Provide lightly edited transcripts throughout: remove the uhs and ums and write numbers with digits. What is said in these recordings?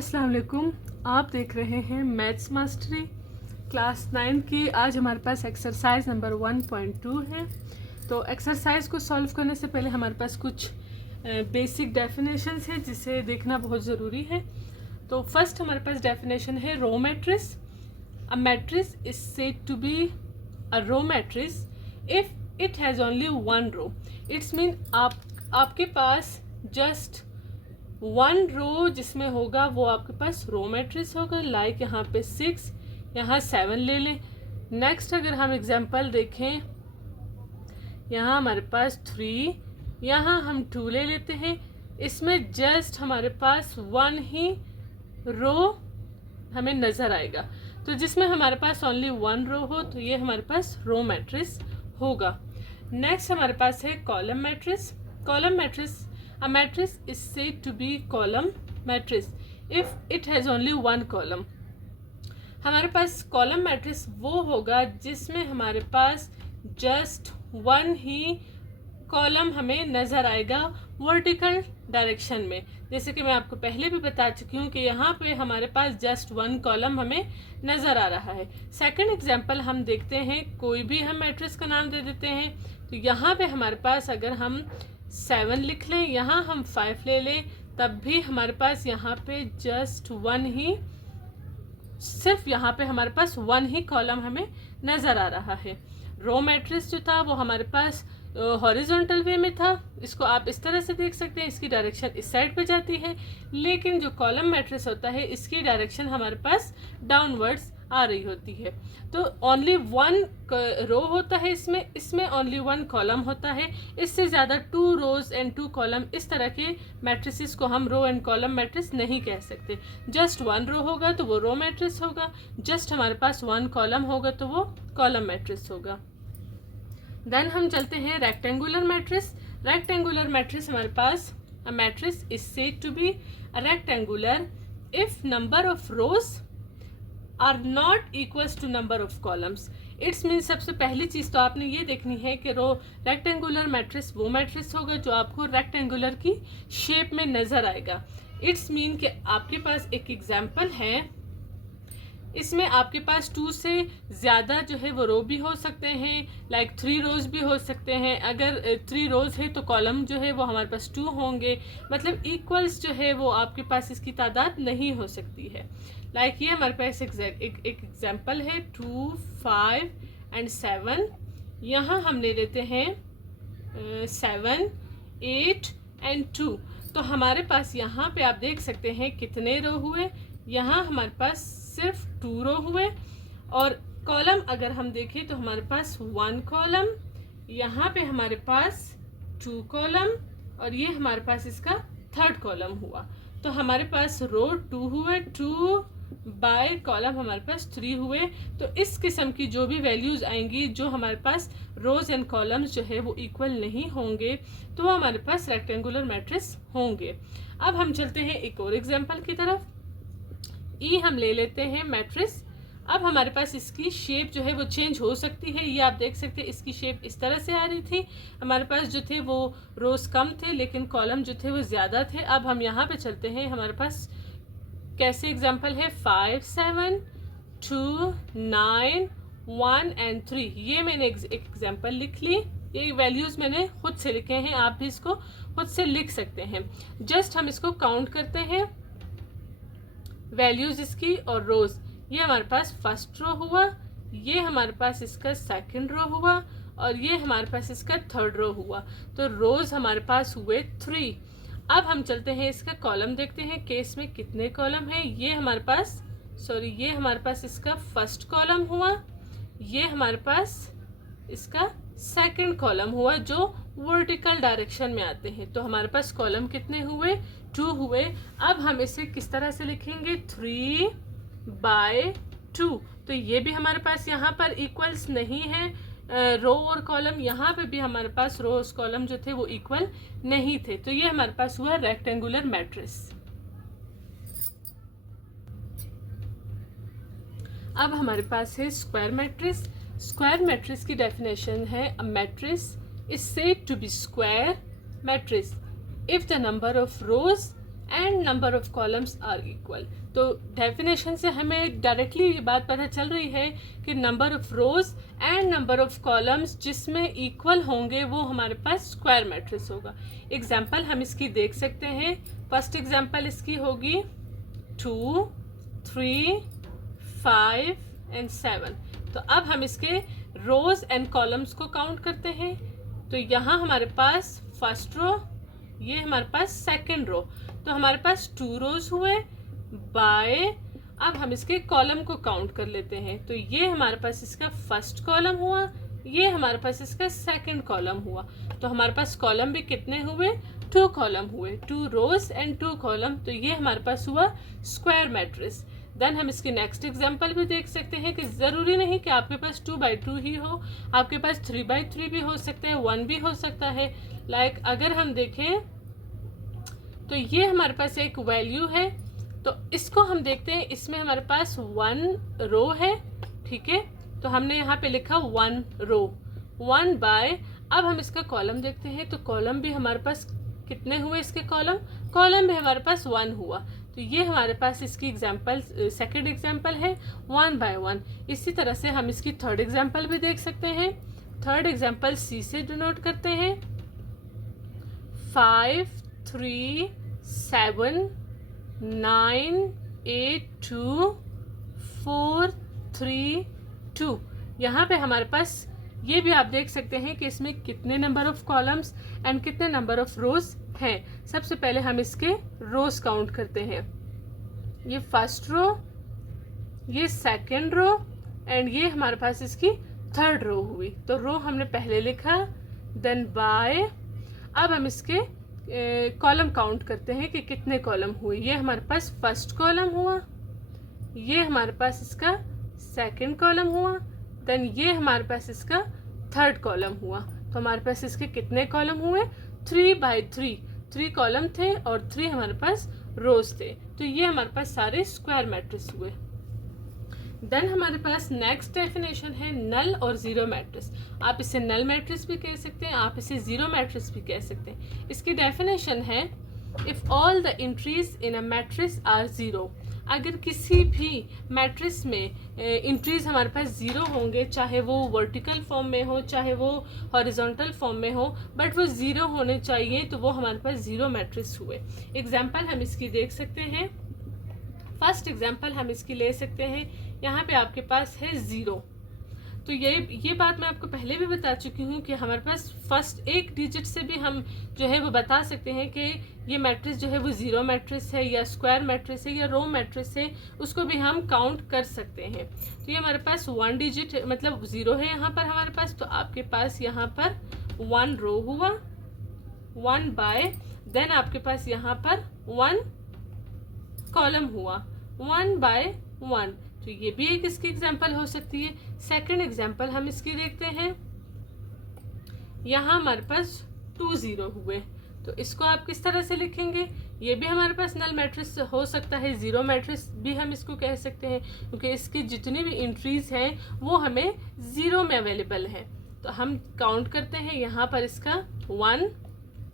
अस्सलाम वालेकुम। आप देख रहे हैं मैथ्स मास्टरी क्लास 9 की। आज हमारे पास एक्सरसाइज नंबर 1.2 है। तो एक्सरसाइज को सॉल्व करने से पहले हमारे पास कुछ बेसिक डेफिनेशंस है जिसे देखना बहुत ज़रूरी है। तो फर्स्ट हमारे पास डेफिनेशन है row matrix. A matrix is said to be a row matrix if it has only one row. It's mean आपके पास जस्ट वन रो जिसमें होगा वो आपके पास रो मैट्रिक्स होगा। लाइक यहाँ पे 6, यहाँ 7 ले लें। नेक्स्ट अगर हम एग्जांपल देखें, यहाँ हमारे पास 3, यहाँ हम 2 ले लेते हैं। इसमें जस्ट हमारे पास वन ही रो हमें नज़र आएगा। तो जिसमें हमारे पास ओनली वन रो हो तो ये हमारे पास रो मैट्रिक्स होगा। नेक्स्ट हमारे पास है column matrix. Column matrix, a matrix is said to be column matrix if it has only one column। हमारे पास कॉलम मैट्रिक्स वो होगा जिसमें हमारे पास जस्ट वन ही कॉलम हमें नज़र आएगा वर्टिकल डायरेक्शन में। जैसे कि मैं आपको पहले भी बता चुकी हूँ कि यहाँ पे हमारे पास जस्ट वन कॉलम हमें नज़र आ रहा है। सेकंड एग्जांपल हम देखते हैं, कोई भी हम मैट्रिक्स का नाम दे देते हैं। तो यहाँ पे हमारे पास अगर हम 7 लिख लें, यहाँ हम 5 ले लें, तब भी हमारे पास यहाँ पे जस्ट वन ही, सिर्फ यहाँ पे हमारे पास वन ही कॉलम हमें नज़र आ रहा है। रो मैट्रिक्स जो था वो हमारे पास हॉरिजॉन्टल वे में था। इसको आप इस तरह से देख सकते हैं, इसकी डायरेक्शन इस साइड पे जाती है। लेकिन जो कॉलम मैट्रिक्स होता है इसकी डायरेक्शन हमारे पास डाउनवर्ड्स आ रही होती है। तो ओनली वन रो होता है इसमें ओनली वन कॉलम होता है। इससे ज़्यादा 2 रोज एंड 2 कॉलम इस तरह के मैट्रिसेस को हम रो एंड कॉलम मैट्रिक्स नहीं कह सकते। जस्ट वन रो होगा तो वो रो मैट्रिक्स होगा, जस्ट हमारे पास वन कॉलम होगा तो वो कॉलम मैट्रिक्स होगा। देन हम चलते हैं रेक्टेंगुलर मैट्रिक्स। रेक्टेंगुलर मैट्रिक्स हमारे पास, a matrix is said to be a rectangular if number of rows are not equals to number of columns. It's mean सबसे पहली चीज़ तो आपने ये देखनी है कि रेक्टेंगुलर मैट्रिक्स वो मैट्रिक्स होगा जो आपको रेक्टेंगुलर की शेप में नज़र आएगा। इट्स मीन कि आपके पास एक एग्जाम्पल है, इसमें आपके पास 2 से ज़्यादा जो है वो रो भी हो सकते हैं, लाइक 3 रोज भी हो सकते हैं। अगर 3 रोज है तो कॉलम जो है वो हमारे पास 2 होंगे। मतलब इक्वल्स जो है वो आपके पास इसकी तादाद नहीं हो सकती है। लाइक ये हमारे पास एक एग्जाम्पल है 2, 5 एंड 7। यहाँ हम ले लेते हैं 7, 8 एंड 2। तो हमारे पास यहाँ पे आप देख सकते हैं कितने रो हुए। यहाँ हमारे पास सिर्फ 2 रो हुए। और कॉलम अगर हम देखें तो हमारे पास 1 कॉलम, यहाँ पे हमारे पास 2 कॉलम और ये हमारे पास इसका 3rd कॉलम हुआ। तो हमारे पास रो 2 हुए, 2 बाय कॉलम हमारे पास 3 हुए। तो इस किस्म की जो भी वैल्यूज़ आएंगी जो हमारे पास रोज एंड कॉलम्स जो है वो इक्वल नहीं होंगे तो वो हमारे पास रेक्टेंगुलर मैट्रिक्स होंगे। अब हम चलते हैं एक और एग्जांपल की तरफ। ई हम ले लेते हैं मैट्रिक्स। अब हमारे पास इसकी शेप जो है वो चेंज हो सकती है। ये आप देख सकते हैं इसकी शेप इस तरह से आ रही थी। हमारे पास जो थे वो रोज कम थे लेकिन कॉलम जो थे वो ज़्यादा थे। अब हम यहाँ पे चलते हैं, हमारे पास कैसे एग्जाम्पल है 5, 7, 2, 9, 1 एंड 3। ये मैंने एक एग्जाम्पल लिख ली। ये वैल्यूज़ मैंने खुद से लिखे हैं, आप भी इसको खुद से लिख सकते हैं। जस्ट हम इसको काउंट करते हैं वैल्यूज़ इसकी और रोज़। ये हमारे पास फर्स्ट रो हुआ, ये हमारे पास इसका 2nd रो हुआ और ये हमारे पास इसका 3rd रो हुआ। तो रोज़ हमारे पास हुए 3। अब हम चलते हैं इसका कॉलम देखते हैं कि इसमें कितने कॉलम है। ये हमारे पास इसका 1st कॉलम हुआ, ये हमारे पास इसका 2nd कॉलम हुआ जो वर्टिकल डायरेक्शन में आते हैं। तो हमारे पास कॉलम कितने हुए, 2 हुए। अब हम इसे किस तरह से लिखेंगे, 3 बाय 2। तो ये भी हमारे पास यहाँ पर इक्वल्स नहीं है, रो और कॉलम। यहाँ पे भी हमारे पास रो और कॉलम जो थे वो इक्वल नहीं थे। तो ये हमारे पास हुआ रेक्टेंगुलर मैट्रिक्स। अब हमारे पास है स्क्वायर मैट्रिक्स। स्क्वायर मैट्रिक्स की डेफिनेशन है, a matrix is said to be square matrix if the number of rows and number of columns are equal. तो डेफिनेशन से हमें डायरेक्टली ये बात पता चल रही है कि number of rows and number of columns जिसमें इक्वल होंगे वो हमारे पास स्क्वायर मैट्रिक्स होगा। एग्जाम्पल हम इसकी देख सकते हैं। फर्स्ट एग्जाम्पल इसकी होगी 2, 3, 5 एंड 7। तो अब हम इसके रोज एंड कॉलम्स को काउंट करते हैं। तो यहाँ हमारे पास फर्स्ट रो, ये हमारे पास सेकंड रो, तो हमारे पास 2 रोज हुए बाय। अब हम इसके कॉलम को काउंट कर लेते हैं। तो ये हमारे पास इसका फर्स्ट कॉलम हुआ, ये हमारे पास इसका सेकंड कॉलम हुआ। तो हमारे पास कॉलम भी कितने हुए? 2 कॉलम हुए, 2 रोज एंड 2 कॉलम। तो ये हमारे पास हुआ स्क्वायर मैट्रिक्स। देन हम इसकी नेक्स्ट एग्जांपल भी देख सकते हैं कि ज़रूरी नहीं कि आपके पास 2/2 ही हो, आपके पास 3/3 भी हो सकते हैं, 1 भी हो सकता है। लाइक अगर हम देखें तो ये हमारे पास एक वैल्यू है, तो इसको हम देखते हैं। इसमें हमारे पास 1 रो है, ठीक है, तो हमने यहाँ पे लिखा 1 रो, 1 बाय। अब हम इसका कॉलम देखते हैं, तो कॉलम भी हमारे पास कितने हुए? इसके कॉलम भी हमारे पास 1 हुआ। तो ये हमारे पास इसकी एग्जाम्पल, सेकेंड एग्जाम्पल है 1 बाय 1। इसी तरह से हम इसकी थर्ड एग्जाम्पल भी देख सकते हैं। थर्ड एग्जाम्पल सी से डिनोट करते हैं। 5, 3, 7, 9, 8, 2, 4, 3, 2। यहाँ पे हमारे पास ये भी आप देख सकते हैं कि इसमें कितने नंबर ऑफ कॉलम्स एंड कितने नंबर ऑफ रोज हैं। सबसे पहले हम इसके रोज काउंट करते हैं। ये फर्स्ट रो, ये सेकंड रो एंड ये हमारे पास इसकी थर्ड रो हुई। तो रो हमने पहले लिखा, देन बाय। अब हम इसके कॉलम काउंट करते हैं कि कितने कॉलम हुए। ये हमारे पास फर्स्ट कॉलम हुआ, ये हमारे पास इसका सेकंड कॉलम हुआ, देन ये हमारे पास इसका थर्ड कॉलम हुआ। तो हमारे पास इसके कितने कॉलम हुए? 3/3, 3 कॉलम थे और 3 हमारे पास रोज थे। तो ये हमारे पास सारे स्क्वायर मैट्रिक्स हुए। देन हमारे पास नेक्स्ट डेफिनेशन है नल और जीरो मैट्रिक्स। आप इसे नल मैट्रिक्स भी कह सकते हैं, आप इसे जीरो मैट्रिक्स भी कह सकते हैं। इसकी डेफिनेशन है if all the entries in a matrix are zero. अगर किसी भी मैट्रिक्स में एंट्रीज हमारे पास जीरो होंगे, चाहे वो वर्टिकल फॉर्म में हो चाहे वो हॉरिजॉन्टल फॉर्म में हो, बट वो जीरो होने चाहिए, तो वो हमारे पास जीरो मैट्रिक्स हुए। एग्जाम्पल हम इसकी देख सकते हैं। फर्स्ट एग्जाम्पल हम इसकी ले सकते हैं। यहाँ पे आपके पास है 0। तो ये बात मैं आपको पहले भी बता चुकी हूँ कि हमारे पास फर्स्ट एक डिजिट से भी हम जो है वो बता सकते हैं कि ये मैट्रिक्स जो है वो जीरो मैट्रिक्स है या स्क्वायर मैट्रिक्स है या रो मैट्रिक्स है, उसको भी हम काउंट कर सकते हैं। तो ये हमारे पास 1 डिजिट मतलब 0 है यहाँ पर हमारे पास। तो आपके पास यहाँ पर 1 रो हुआ, 1 बाय, देन आपके पास यहाँ पर 1 कॉलम हुआ, 1 बाय 1। तो ये भी एक इसकी एग्जांपल हो सकती है। सेकंड एग्जांपल हम इसकी देखते हैं। यहाँ हमारे पास 2 0 हुए, तो इसको आप किस तरह से लिखेंगे? ये भी हमारे पास नल मैट्रिक्स हो सकता है, जीरो मैट्रिक्स भी हम इसको कह सकते हैं, क्योंकि इसकी जितनी भी एंट्रीज हैं वो हमें जीरो में अवेलेबल है। तो हम काउंट करते हैं यहाँ पर इसका 1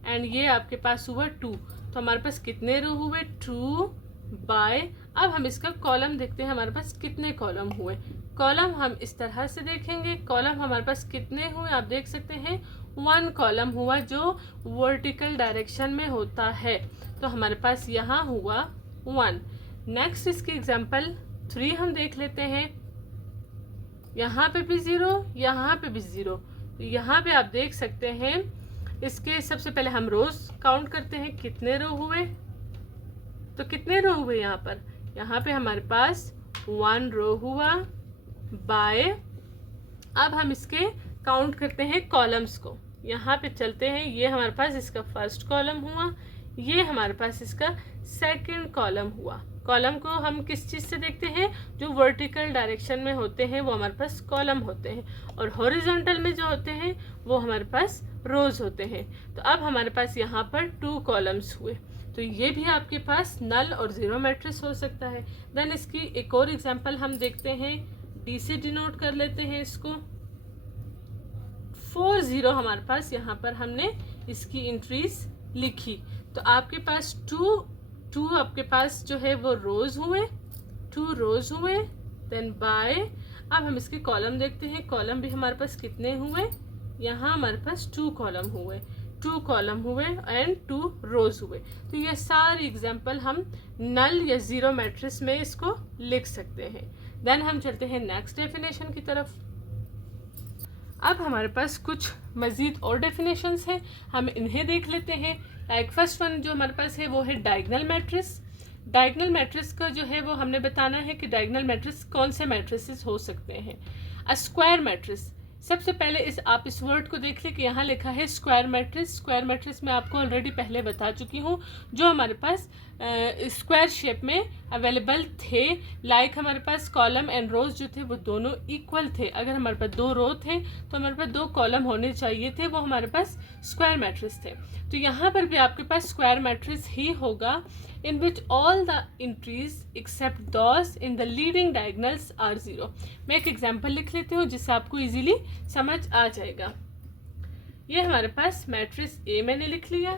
एंड ये आपके पास हुआ 2। तो हमारे पास कितने रो हुए? 2 बाय। अब हम इसका कॉलम देखते हैं, हमारे पास कितने कॉलम हुए। कॉलम हम इस तरह से देखेंगे। कॉलम हमारे पास कितने हुए आप देख सकते हैं, 1 कॉलम हुआ जो वर्टिकल डायरेक्शन में होता है। तो हमारे पास यहाँ हुआ 1। नेक्स्ट इसकी एग्जांपल 3 हम देख लेते हैं। यहाँ पे भी 0, यहाँ पे भी 0। तो यहाँ पे आप देख सकते हैं इसके सबसे पहले हम रोज काउंट करते हैं, कितने रो हुए। तो कितने रो हुए यहाँ पे हमारे पास 1 रो हुआ बाय। अब हम इसके काउंट करते हैं कॉलम्स को। यहाँ पे चलते हैं, ये हमारे पास इसका फर्स्ट कॉलम हुआ, ये हमारे पास इसका सेकंड कॉलम हुआ। कॉलम को हम किस चीज़ से देखते हैं? जो वर्टिकल डायरेक्शन में होते हैं वो हमारे पास कॉलम होते हैं, और हॉरिजॉन्टल में जो होते हैं वो हमारे पास रोज होते हैं। तो अब हमारे पास यहाँ पर 2 कॉलम्स हुए। तो ये भी आपके पास नल और जीरो मैट्रिक्स हो सकता है। देन इसकी एक और एग्जांपल हम देखते हैं, डी से डिनोट कर लेते हैं इसको। 4 0 हमारे पास यहाँ पर हमने इसकी एंट्रीज लिखी। तो आपके पास 2 2 आपके पास जो है वो रोज हुए, 2 रोज हुए, देन बाय, अब हम इसके कॉलम देखते हैं, कॉलम भी हमारे पास कितने हुए, यहाँ हमारे पास 2 कॉलम हुए, 2 कॉलम हुए एंड 2 रोज हुए। तो ये सारी एग्जाम्पल हम नल या जीरो मैट्रिक्स में इसको लिख सकते हैं। देन हम चलते हैं नेक्स्ट डेफिनेशन की तरफ। अब हमारे पास कुछ मज़ीद और डेफिनेशंस हैं, हम इन्हें देख लेते हैं। लाइक फर्स्ट वन जो हमारे पास है वो है डायगोनल मैट्रिक्स। डायगोनल मैट्रिक्स का जो है वो हमने बताना है कि डायगोनल मैट्रिक्स कौन से मैट्रिसेस हो सकते हैं। अ स्क्वायर मैट्रिक्स, सबसे पहले आप इस वर्ड को देख लें कि यहाँ लिखा है स्क्वायर मैट्रिक्स। स्क्वायर मैट्रिक्स मैं आपको ऑलरेडी पहले बता चुकी हूँ, जो हमारे पास स्क्वायर शेप में अवेलेबल थे। लाइक हमारे पास कॉलम एंड रोज जो थे वो दोनों इक्वल थे। अगर हमारे पास 2 रो थे तो हमारे पास 2 कॉलम होने चाहिए थे, वो हमारे पास स्क्वायर मैट्रिक्स थे। तो यहाँ पर भी आपके पास स्क्वायर मैट्रिक्स ही होगा in which all the entries except those in the leading diagonals are 0। मैं एक एग्जाम्पल लिख लेती हूँ जिससे आपको इजीली समझ आ जाएगा। ये हमारे पास मैट्रिक्स ए मैंने लिख लिया,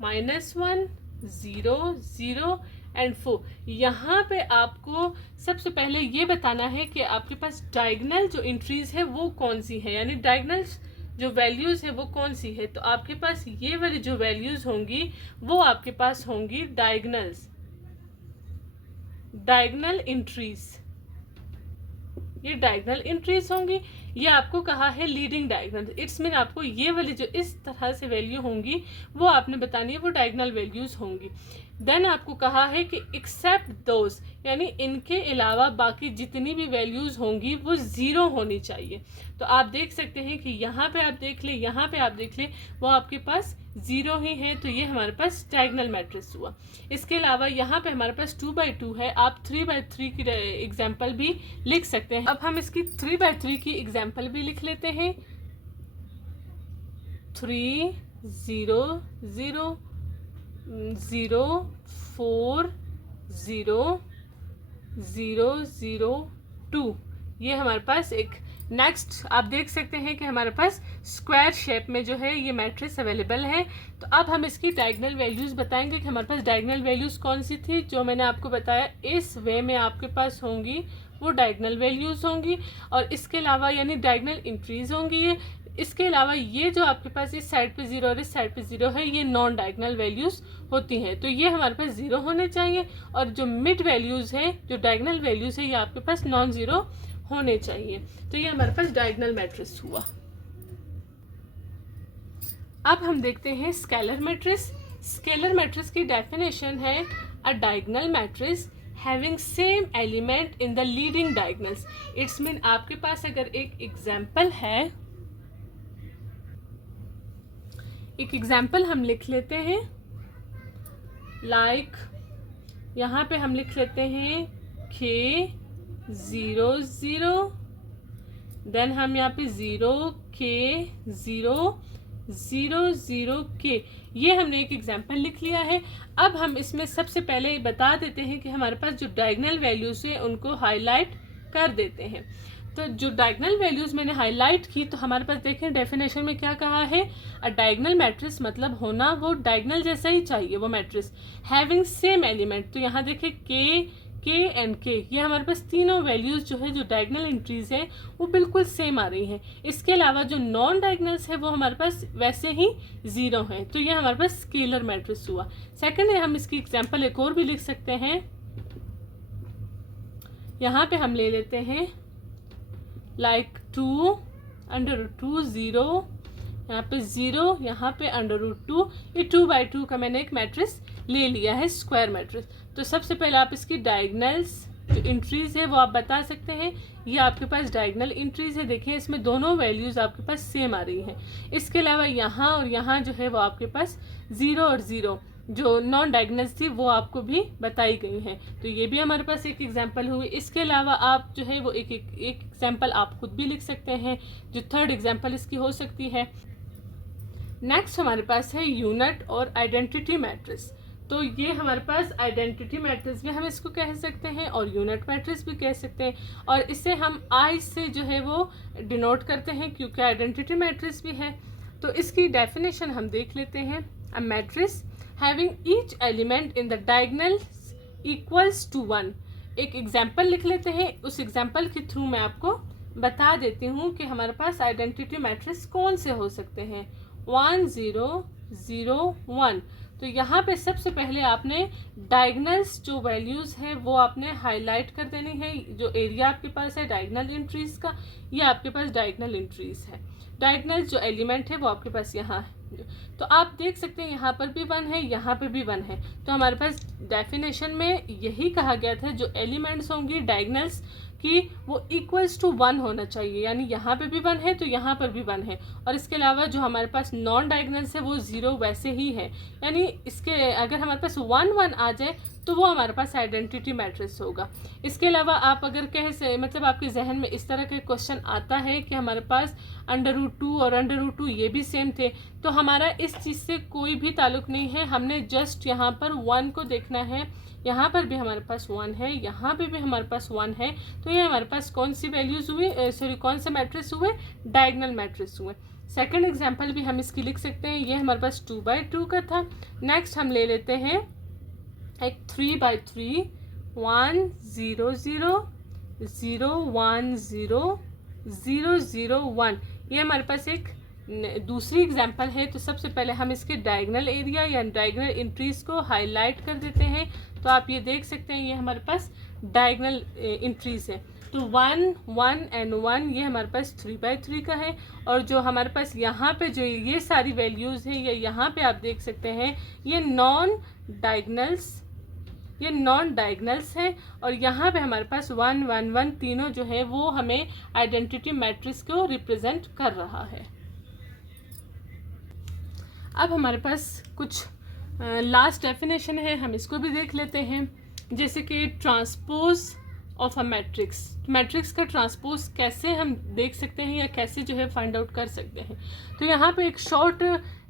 -1 0 0 एंड 4। यहाँ पे आपको सबसे पहले ये बताना है कि आपके पास डायगोनल जो एंट्रीज है वो कौन सी है, यानी डायगोनल जो वैल्यूज़ है वो कौन सी है। तो आपके पास ये वाली जो वैल्यूज़ होंगी वो आपके पास होंगी डायगोनल्स, डायगोनल एंट्रीज, ये डायगोनल एंट्रीज होंगी। ये आपको कहा है लीडिंग डायगोनल, इट्स मीन आपको ये वाली जो इस तरह से वैल्यू होंगी वो आपने बतानी है, वो डायगोनल वैल्यूज़ होंगी। देन आपको कहा है कि एक्सेप्ट दोज, यानी इनके अलावा बाकी जितनी भी वैल्यूज़ होंगी वो 0 होनी चाहिए। तो आप देख सकते हैं कि यहाँ पे आप देख लें, यहाँ पे आप देख लें, वो आपके पास 0 ही है। तो ये हमारे पास डायगोनल मैट्रिक्स हुआ। इसके अलावा यहाँ पे हमारे पास 2/2 है, आप 3/3 की एग्जाम्पल भी लिख सकते हैं। अब हम इसकी 3/3 की एग्जाम्पल भी लिख लेते हैं। 3 0 0 0 4 0 0 0 2, ये हमारे पास एक नेक्स्ट आप देख सकते हैं कि हमारे पास स्क्वायर शेप में जो है ये मैट्रिक्स अवेलेबल है। तो अब हम इसकी डायगोनल वैल्यूज़ बताएंगे कि हमारे पास डायगोनल वैल्यूज़ कौन सी थी, जो मैंने आपको बताया इस वे में आपके पास होंगी वो डायगोनल वैल्यूज़ होंगी। और इसके अलावा यानी डायगोनल इंक्रीज होंगी ये। इसके अलावा ये जो आपके पास इस साइड पे 0 और इस साइड पे 0 है, ये नॉन डायगोनल वैल्यूज़ होती हैं। तो ये हमारे पास 0 होने चाहिए, और जो मिड वैल्यूज़ है, जो डायगोनल वैल्यूज़ है, ये आपके पास नॉन ज़ीरो होने चाहिए। तो ये हमारे पास डायगोनल मैट्रिक्स हुआ। अब हम देखते हैं स्केलर मैट्रिक्स। स्केलर मैट्रिक्स की डेफिनेशन है अ diagonal matrix having same element in the leading diagonals. It's mean आपके पास अगर एक एग्जाम्पल है, एक एग्जाम्पल हम लिख लेते हैं। लाइक यहाँ पे हम लिख लेते हैं k 0 0, देन हम यहाँ पे 0 k 0 0 0 k, ये हमने एक एग्जाम्पल लिख लिया है। अब हम इसमें सबसे पहले बता देते हैं कि हमारे पास जो डायगोनल वैल्यूज है उनको हाईलाइट कर देते हैं। तो जो डायगोनल वैल्यूज मैंने हाईलाइट की, तो हमारे पास देखें डेफिनेशन में क्या कहा है, अ डायगोनल मैट्रिक्स मतलब होना वो डायगोनल जैसा ही चाहिए वो मैट्रिक्स, हैविंग सेम एलिमेंट। तो यहाँ देखें के एंड के, ये हमारे पास तीनों वैल्यूज जो है जो डायगोनल एंट्रीज है वो बिल्कुल सेम आ रही हैं। इसके अलावा जो नॉन डायगोनल्स है वो हमारे पास वैसे ही 0 है। तो ये हमारे पास स्केलर मैट्रिक्स हुआ। सेकंड है, हम इसकी एग्जांपल एक और भी लिख सकते हैं। यहाँ पे हम ले लेते हैं लाइक 2√2 0, यहाँ पे 0, यहाँ पे √2, ये 2/2 का मैंने एक मैट्रिक्स ले लिया है, स्क्वायर मैट्रिक्स। तो सबसे पहले आप इसकी डायगोनल्स जो इंट्रीज है वो आप बता सकते हैं। ये आपके पास डायगोनल इंट्रीज है, देखिए इसमें दोनों वैल्यूज आपके पास सेम आ रही हैं। इसके अलावा यहाँ और यहाँ जो है वो आपके पास 0 और 0 जो नॉन डायगोनल्स थी वो आपको भी बताई गई हैं। तो ये भी हमारे पास एक एग्जांपल हुई। इसके अलावा आप जो है वो एक एग्जांपल आप खुद भी लिख सकते हैं, जो थर्ड एग्जांपल इसकी हो सकती है। नेक्स्ट हमारे पास है यूनिट और आइडेंटिटी मैट्रिक्स। तो ये हमारे पास आइडेंटिटी मैट्रिक्स भी हम इसको कह सकते हैं और यूनिट मैट्रिक्स भी कह सकते हैं, और इसे हम आई से जो है वो डिनोट करते हैं क्योंकि आइडेंटिटी मैट्रिक्स भी है। तो इसकी डेफिनेशन हम देख लेते हैं। A matrix having each element in the diagonal equals to 1। एक एग्जाम्पल लिख लेते हैं, उस एग्जाम्पल के थ्रू मैं आपको बता देती हूँ कि हमारे पास आइडेंटिटी मैट्रिक्स कौन से हो सकते हैं। 1 0 0 1। तो यहाँ पे सबसे पहले आपने डायगनल्स जो वैल्यूज़ है वो आपने हाईलाइट कर देनी है। जो एरिया आपके पास है डायगनल एंट्रीज का, ये आपके पास डायगनल एंट्रीज है। डायगनल जो एलिमेंट है वो आपके पास यहाँ है। तो आप देख सकते हैं यहाँ पर भी 1 है, यहाँ पे भी 1 है। तो हमारे पास डेफिनेशन में यही कहा गया था जो एलिमेंट्स होंगी डायगनल्स कि वो इक्वल्स टू 1 होना चाहिए, यानी यहाँ पे भी 1 है तो यहाँ पर भी 1 है। और इसके अलावा जो हमारे पास नॉन डायगनल्स है वो 0 वैसे ही है, यानी इसके अगर हमारे पास 1 1 आ जाए तो वो हमारे पास आइडेंटिटी मैट्रिक्स होगा। इसके अलावा आप अगर मतलब आपके जहन में इस तरह के क्वेश्चन आता है कि हमारे पास √2 और √2 ये भी सेम थे, तो हमारा इस चीज़ से कोई भी ताल्लुक नहीं है। हमने जस्ट यहाँ पर 1 को देखना है। यहाँ पर भी हमारे पास 1 है, यहाँ पे भी हमारे पास 1 है। तो ये हमारे पास कौन सी वैल्यूज़ हुए, कौन से मैट्रिक्स हुए, डायगोनल मैट्रिक्स हुए। सेकंड एग्जांपल भी हम इसकी लिख सकते हैं। ये हमारे पास 2/2 का था। नेक्स्ट हम ले लेते हैं एक 3/3 1 0 0 0 1 0 0 0 1। ये हमारे पास एक दूसरी एग्जांपल है। तो सबसे पहले हम इसके डायगोनल एरिया या डायगोनल एंट्रीज को हाईलाइट कर देते हैं। तो आप ये देख सकते हैं ये हमारे पास डायगोनल एंट्रीज है। तो 1 1 and 1 ये हमारे पास 3/3 का है। और जो हमारे पास यहाँ पे जो ये सारी वैल्यूज़ हैं या यहाँ पे आप देख सकते हैं ये नॉन डायगनल्स हैं। और यहाँ पे हमारे पास 1 1 1 तीनों जो है वो हमें आइडेंटिटी मैट्रिक्स को रिप्रेजेंट कर रहा है। अब हमारे पास कुछ लास्ट डेफिनेशन है, हम इसको भी देख लेते हैं। जैसे कि ट्रांसपोज ऑफ अ मैट्रिक्स का ट्रांसपोज कैसे हम देख सकते हैं या कैसे जो है फाइंड आउट कर सकते हैं। तो यहाँ पे एक शॉर्ट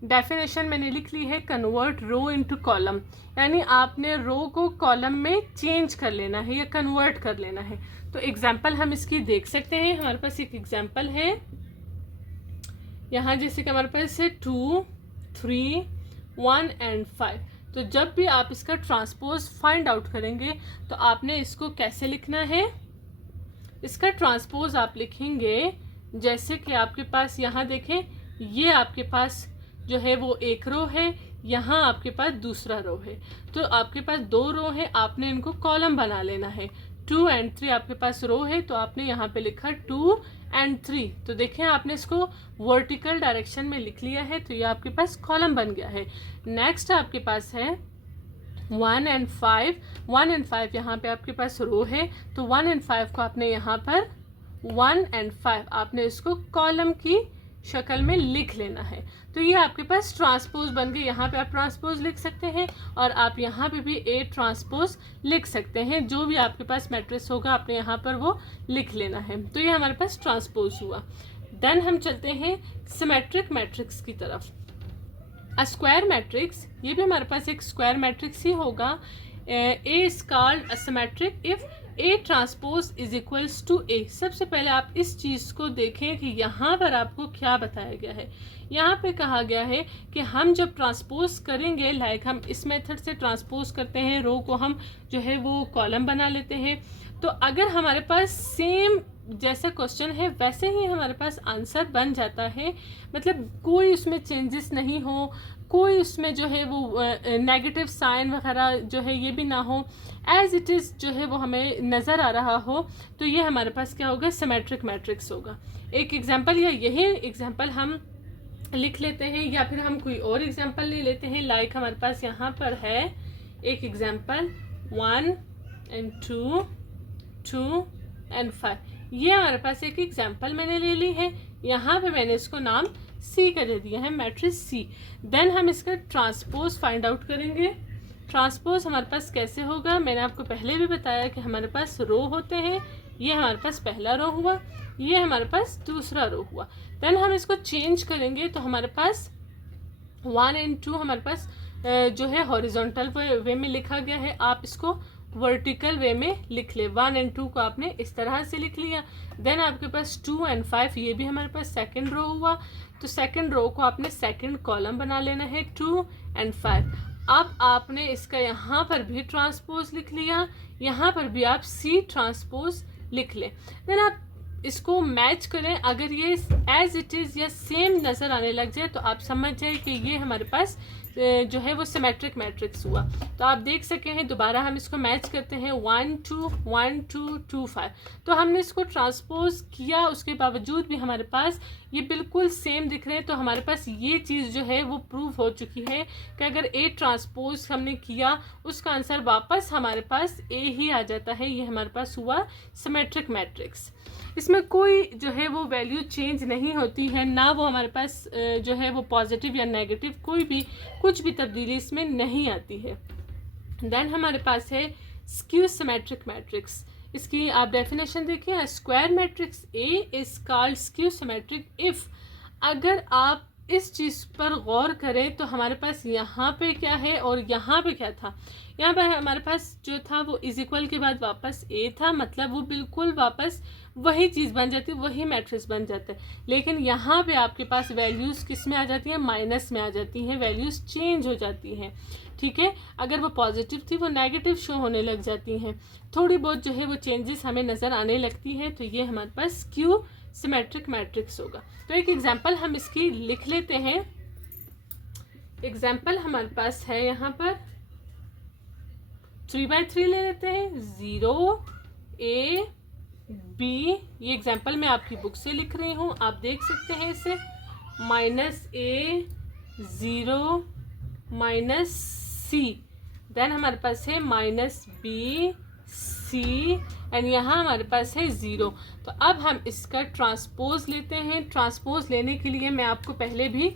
डेफिनेशन मैंने लिख ली है, कन्वर्ट रो इनटू कॉलम, यानी आपने रो को कॉलम में चेंज कर लेना है या कन्वर्ट कर लेना है। तो एग्जाम्पल हम इसकी देख सकते हैं। हमारे पास एक एग्जाम्पल है यहाँ, जैसे कि हमारे पास है 2 3 1 and 5। तो जब भी आप इसका ट्रांसपोज फाइंड आउट करेंगे तो आपने इसको कैसे लिखना है। इसका ट्रांसपोज आप लिखेंगे जैसे कि आपके पास यहाँ देखें, ये आपके पास जो है वो एक रो है, यहाँ आपके पास दूसरा रो है। तो आपके पास 2 रो है, आपने इनको कॉलम बना लेना है। 2 and 3 आपके पास रो है, तो आपने यहाँ पे लिखा 2 and 3। तो देखें आपने इसको वर्टिकल डायरेक्शन में लिख लिया है, तो ये आपके पास कॉलम बन गया है। नेक्स्ट आपके पास है 1 and 5। 1 and 5 यहाँ पे आपके पास रो है, तो 1 and 5 को आपने यहाँ पर 1 and 5 आपने इसको कॉलम की शक्ल में लिख लेना है। तो ये आपके पास ट्रांसपोज बन गई। यहाँ पे आप ट्रांसपोज लिख सकते हैं और आप यहाँ पे भी A ट्रांसपोज लिख सकते हैं। जो भी आपके पास मैट्रिक्स होगा आपने यहाँ पर वो लिख लेना है। तो ये हमारे पास ट्रांसपोज हुआ। देन हम चलते हैं सिमेट्रिक मैट्रिक्स की तरफ। अ स्क्वायर मैट्रिक्स, ये भी हमारे पास एक स्क्वायर मैट्रिक्स ही होगा। A is called a symmetric if A transpose is equals to A। सबसे पहले आप इस चीज़ को देखें कि यहाँ पर आपको क्या बताया गया है। यहाँ पे कहा गया है कि हम जब ट्रांसपोज करेंगे, लाइक हम इस मेथड से ट्रांसपोज करते हैं, रो को हम जो है वो कॉलम बना लेते हैं। तो अगर हमारे पास सेम जैसा क्वेश्चन है वैसे ही हमारे पास आंसर बन जाता है, मतलब कोई उसमें चेंजेस नहीं हो, कोई उसमें जो है वो नेगेटिव साइन वगैरह जो है ये भी ना हो, एज इट इज़ जो है वो हमें नज़र आ रहा हो, तो ये हमारे पास क्या होगा, सिमेट्रिक मैट्रिक्स होगा। एक एग्जांपल या यही एग्जांपल हम लिख लेते हैं या फिर हम कोई और एग्जांपल ले लेते हैं। लाइक हमारे पास यहाँ पर है एक एग्जांपल 1 and 2 2 and 5। ये हमारे पास एक एग्जांपल मैंने ले ली है। यहाँ पे मैंने इसको नाम सी का दे दिया है, मैट्रिक्स सी। देन हम इसका ट्रांसपोज फाइंड आउट करेंगे। ट्रांसपोज हमारे पास कैसे होगा, मैंने आपको पहले भी बताया कि हमारे पास रो होते हैं। ये हमारे पास पहला रो हुआ, ये हमारे पास दूसरा रो हुआ। देन हम इसको चेंज करेंगे तो हमारे पास 1 and 2 हमारे पास जो है हॉरिजॉन्टल वे में लिखा गया है, आप इसको वर्टिकल वे में लिख ले। 1 and 2 को आपने इस तरह से लिख लिया। देन आपके पास 2 and 5 ये भी हमारे पास सेकंड रो हुआ, तो सेकंड रो को आपने सेकंड कॉलम बना लेना है 2 and 5। अब आपने इसका यहाँ पर भी ट्रांसपोज लिख लिया, यहाँ पर भी आप सी ट्रांसपोज लिख लें। देन आप इसको मैच करें, अगर ये एज इट इज़ या सेम नज़र आने लग जाए तो आप समझ जाए कि ये हमारे पास जो है वो सिमेट्रिक मैट्रिक्स हुआ। तो आप देख सके हैं, दोबारा हम इसको मैच करते हैं 1 2 1 2 2 5। तो हमने इसको ट्रांसपोज किया, उसके बावजूद भी हमारे पास ये बिल्कुल सेम दिख रहे हैं। तो हमारे पास ये चीज़ जो है वो प्रूव हो चुकी है कि अगर ए ट्रांसपोज हमने किया उसका आंसर वापस हमारे पास ए ही आ जाता है। ये हमारे पास हुआ सिमेट्रिक मैट्रिक्स। इसमें कोई जो है वो वैल्यू चेंज नहीं होती है, ना वो हमारे पास जो है वो पॉजिटिव या नेगेटिव कुछ भी तब्दीली इसमें नहीं आती है। देन हमारे पास है स्क्यू सिमेट्रिक मैट्रिक्स। इसकी आप डेफिनेशन देखिए, square matrix A is called skew symmetric if. अगर आप इस चीज़ पर गौर करें तो हमारे पास यहाँ पे क्या है और यहाँ पे क्या था। यहाँ पे हमारे पास जो था वो इज इक्वल के बाद वापस ए था, मतलब वो बिल्कुल वापस वही चीज़ बन जाती है, वही मैट्रिक्स बन जाता है। लेकिन यहाँ पे आपके पास वैल्यूज़ किस में आ जाती हैं, माइनस में आ जाती हैं, वैल्यूज़ चेंज हो जाती हैं। ठीक है, अगर वो पॉजिटिव थी वो नेगेटिव शो होने लग जाती हैं, थोड़ी बहुत जो है वो चेंजेस हमें नज़र आने लगती हैं। तो ये हमारे पास स्क्यू सिमेट्रिक मैट्रिक्स होगा। तो एक एग्जांपल हम इसकी लिख लेते हैं। एग्जांपल हमारे पास है यहाँ पर 3/3 ले लेते हैं, 0 A B। ये एग्जांपल मैं आपकी बुक से लिख रही हूँ, आप देख सकते हैं इसे। -A 0 -C। देन हमारे पास है -B C एंड यहाँ हमारे पास है 0। तो अब हम इसका ट्रांसपोज लेते हैं। ट्रांसपोज लेने के लिए मैं आपको पहले भी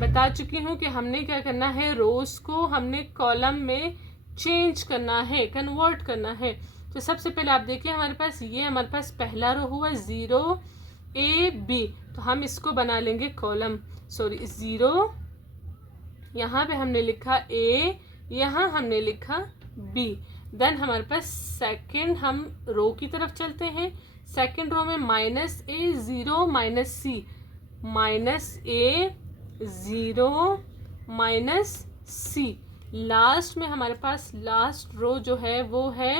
बता चुकी हूँ कि हमने क्या करना है, रोज को हमने कॉलम में चेंज करना है, कन्वर्ट करना है। तो सबसे पहले आप देखिए हमारे पास ये हमारे पास पहला रो हुआ 0 A B। तो हम इसको बना लेंगे कॉलम, 0 यहाँ पे हमने लिखा A, यहाँ हमने लिखा B। देन हमारे पास सेकंड हम रो की तरफ चलते हैं। सेकंड रो में -A 0 -C, -A 0 -C। Last में हमारे पास लास्ट रो जो है वो है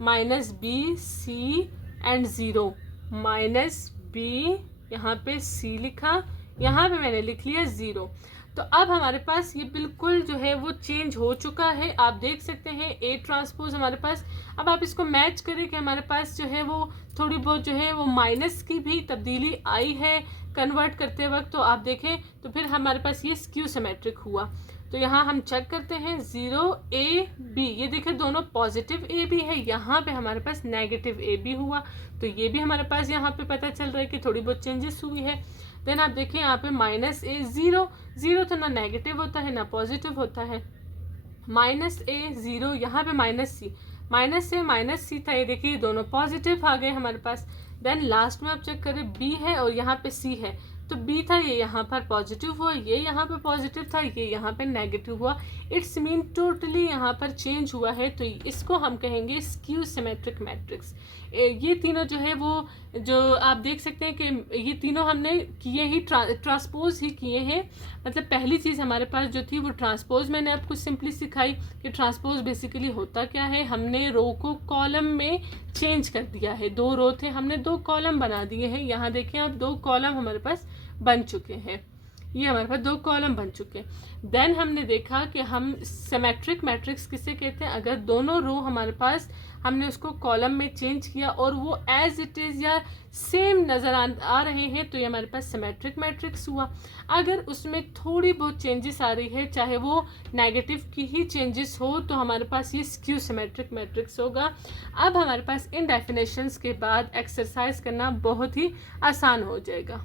-B C एंड 0, -B यहाँ पे C लिखा, यहाँ पे मैंने लिख लिया 0। तो अब हमारे पास ये बिल्कुल जो है वो चेंज हो चुका है, आप देख सकते हैं ए ट्रांसपोज हमारे पास। अब आप इसको मैच करें कि हमारे पास जो है वो थोड़ी बहुत जो है वो माइनस की भी तब्दीली आई है कन्वर्ट करते वक्त। तो आप देखें तो फिर हमारे पास ये स्क्यू सिमेट्रिक हुआ। तो यहाँ हम चेक करते हैं 0 A B, ये देखें दोनों पॉजिटिव ए भी है, यहाँ पे हमारे पास नेगेटिव ए भी हुआ। तो ये भी हमारे पास यहाँ पे पता चल रहा है कि थोड़ी बहुत चेंजेस हुई है। देन आप देखें यहाँ पे -A 0 तो ना नेगेटिव होता है ना पॉजिटिव होता है, -A 0 यहाँ पे -C, -A -C था, ये देखिए दोनों पॉजिटिव आ गए हमारे पास। देन लास्ट में आप चेक करें B है और यहाँ पे C है, तो B था ये यहाँ पर पॉजिटिव हुआ, ये यहाँ पे पॉजिटिव था, ये यहाँ पे नेगेटिव हुआ। इट्स मीन टोटली यहाँ पर चेंज हुआ है। तो इसको हम कहेंगे स्क्यू सिमेट्रिक मैट्रिक्स। ये तीनों जो है वो जो आप देख सकते हैं कि ये तीनों हमने किए ही ट्रांसपोज ही किए हैं। मतलब पहली चीज़ हमारे पास जो थी वो ट्रांसपोज मैंने आपको सिंपली सिखाई कि ट्रांसपोज बेसिकली होता क्या है। हमने रो को कॉलम में चेंज कर दिया है, 2 रो थे हमने 2 कॉलम बना दिए हैं। यहाँ देखें आप 2 कॉलम हमारे पास बन चुके हैं, ये हमारे पास 2 कॉलम बन चुके हैं। देन हमने देखा कि हम सिमेट्रिक मैट्रिक्स किसे कहते हैं, अगर दोनों रो हमारे पास हमने उसको कॉलम में चेंज किया और वो एज इट इज़ या सेम नज़र आ रहे हैं, तो ये हमारे पास सिमेट्रिक मैट्रिक्स हुआ। अगर उसमें थोड़ी बहुत चेंजेस आ रही है, चाहे वो नेगेटिव की ही चेंजेस हो, तो हमारे पास ये स्क्यू सिमेट्रिक मैट्रिक्स होगा। अब हमारे पास इन डेफिनेशंस के बाद एक्सरसाइज करना बहुत ही आसान हो जाएगा।